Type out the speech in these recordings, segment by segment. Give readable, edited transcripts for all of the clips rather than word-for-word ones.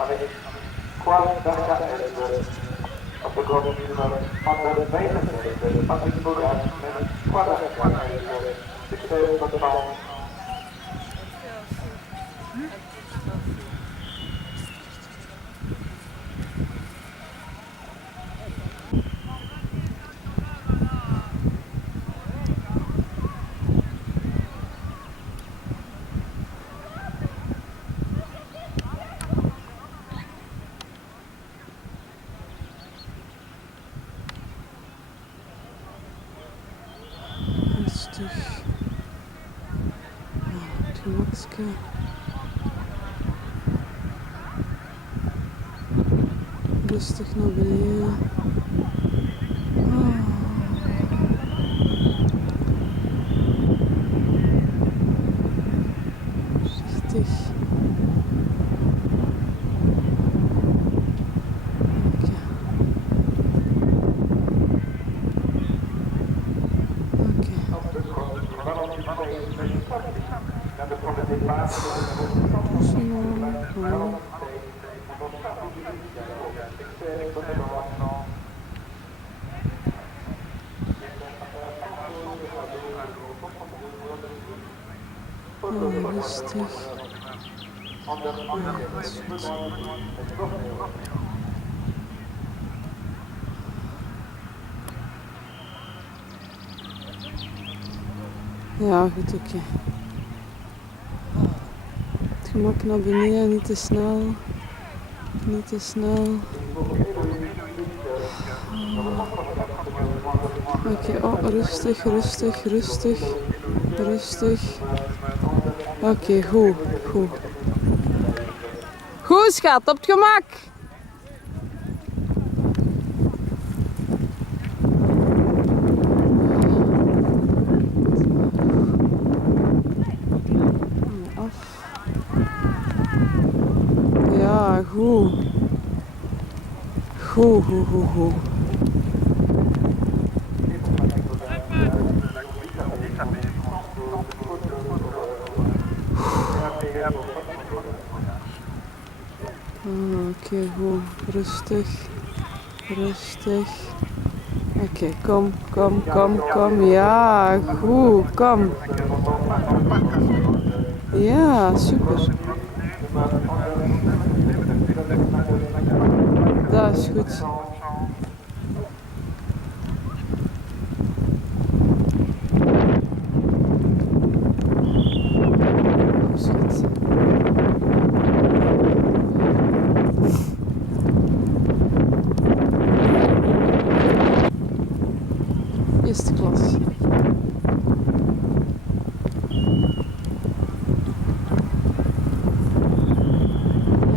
avec quoi Darca op de grond van de wijzigheden, van de programma met quoi Darca succes tot van. Rustig. Het gemakske. Rustig naar beneden. Voorzichtig. Rustig. Ja, goed, oké. Het gemak naar beneden, niet te snel. Niet te snel. Oké, oh, rustig, rustig, rustig. Rustig. Oké, goed, goed. Goed, schat, op het gemak. Af. Ja, goed. Goed, goed, goed, goed. Oké, goed. Rustig. Rustig. Oké, kom, kom, kom, kom. Ja, goed, kom. Ja, super. Dat is goed. Eerste klas.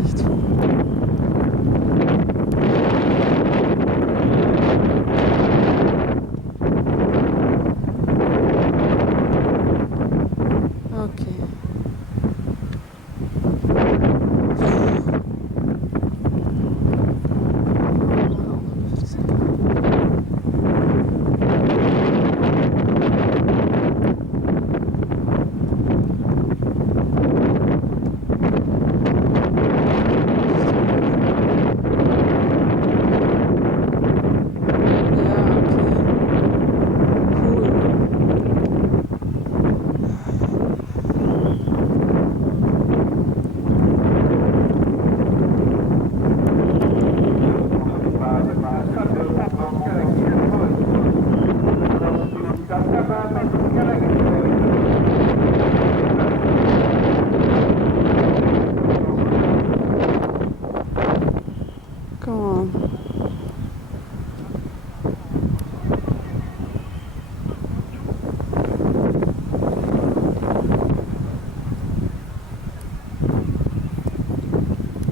Echt goed. Oké. Come on.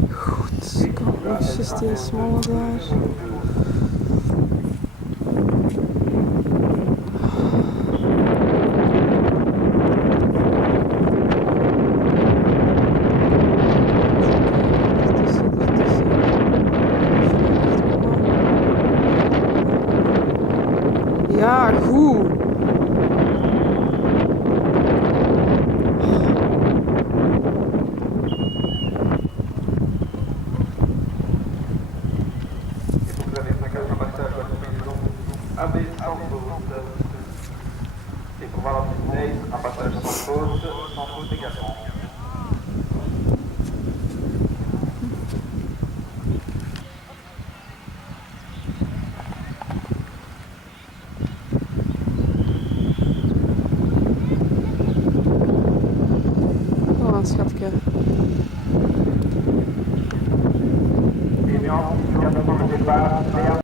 Goed, kom nog steeds smaller daar. Ja, goed. goed également.